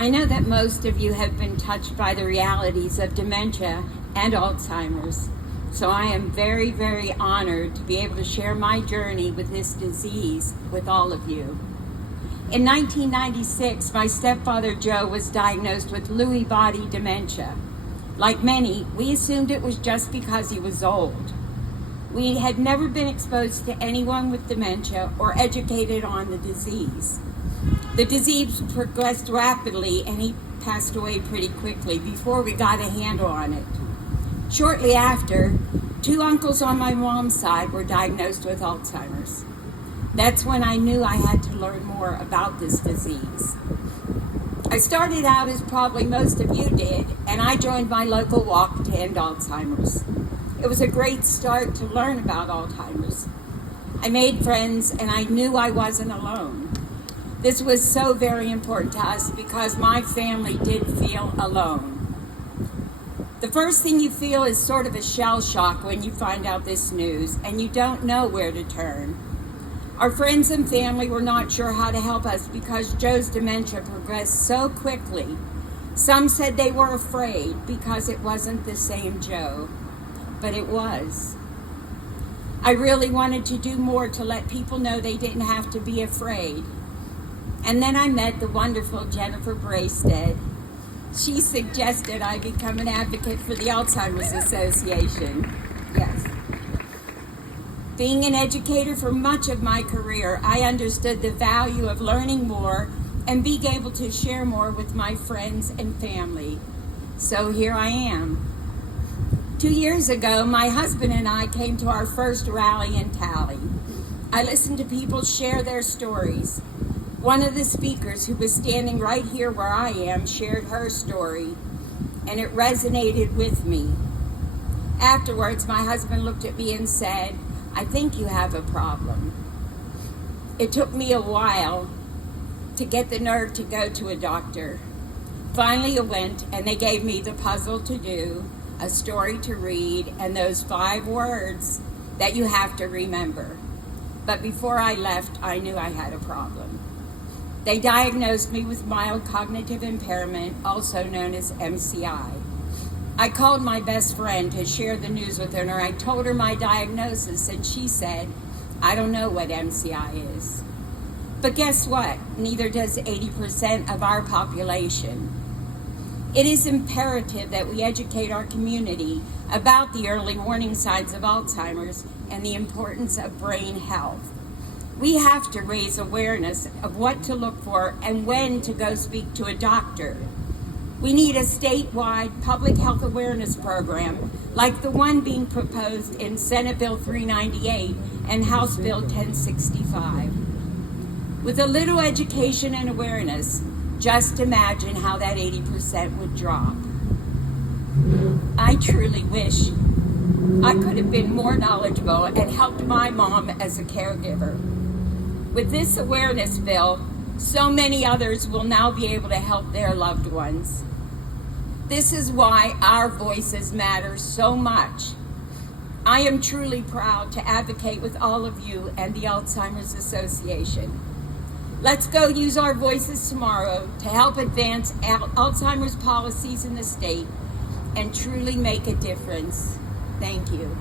I know that most of you have been touched by the realities of dementia and Alzheimer's, so I am very, very honored to be able to share my journey with this disease with all of you. In 1996, my stepfather Joe was diagnosed with Lewy body dementia. Like many, we assumed it was just because he was old. We had never been exposed to anyone with dementia or educated on the disease. The disease progressed rapidly and he passed away pretty quickly before we got a handle on it. Shortly after, 2 uncles on my mom's side were diagnosed with Alzheimer's. That's when I knew I had to learn more about this disease. I started out as probably most of you did, and I joined my local walk to end Alzheimer's. It was a great start to learn about Alzheimer's. I made friends and I knew I wasn't alone. This was so very important to us because my family did feel alone. The first thing you feel is sort of a shell shock when you find out this news and you don't know where to turn. Our friends and family were not sure how to help us because Joe's dementia progressed so quickly. Some said they were afraid because it wasn't the same Joe, but it was. I really wanted to do more to let people know they didn't have to be afraid. And then I met the wonderful Jennifer Braystead. She suggested I become an advocate for the Alzheimer's Association. Yes. Being an educator for much of my career, I understood the value of learning more and being able to share more with my friends and family. So here I am. 2 years ago, my husband and I came to our first rally in Tally. I listened to people share their stories. One of the speakers, who was standing right here where I am, shared her story, and it resonated with me. Afterwards, my husband looked at me and said, "I think you have a problem." It took me a while to get the nerve to go to a doctor. Finally, I went, and they gave me the puzzle to do, a story to read, and those 5 words that you have to remember. But before I left, I knew I had a problem. They diagnosed me with mild cognitive impairment, also known as MCI. I called my best friend to share the news with her, and I told her my diagnosis, and she said, "I don't know what MCI is." But guess what? Neither does 80% of our population. It is imperative that we educate our community about the early warning signs of Alzheimer's and the importance of brain health. We have to raise awareness of what to look for and when to go speak to a doctor. We need a statewide public health awareness program like the one being proposed in Senate Bill 398 and House Bill 1065. With a little education and awareness, just imagine how that 80% would drop. I truly wish I could have been more knowledgeable and helped my mom as a caregiver. With this awareness bill, so many others will now be able to help their loved ones. This is why our voices matter so much. I am truly proud to advocate with all of you and the Alzheimer's Association. Let's go use our voices tomorrow to help advance Alzheimer's policies in the state and truly make a difference. Thank you.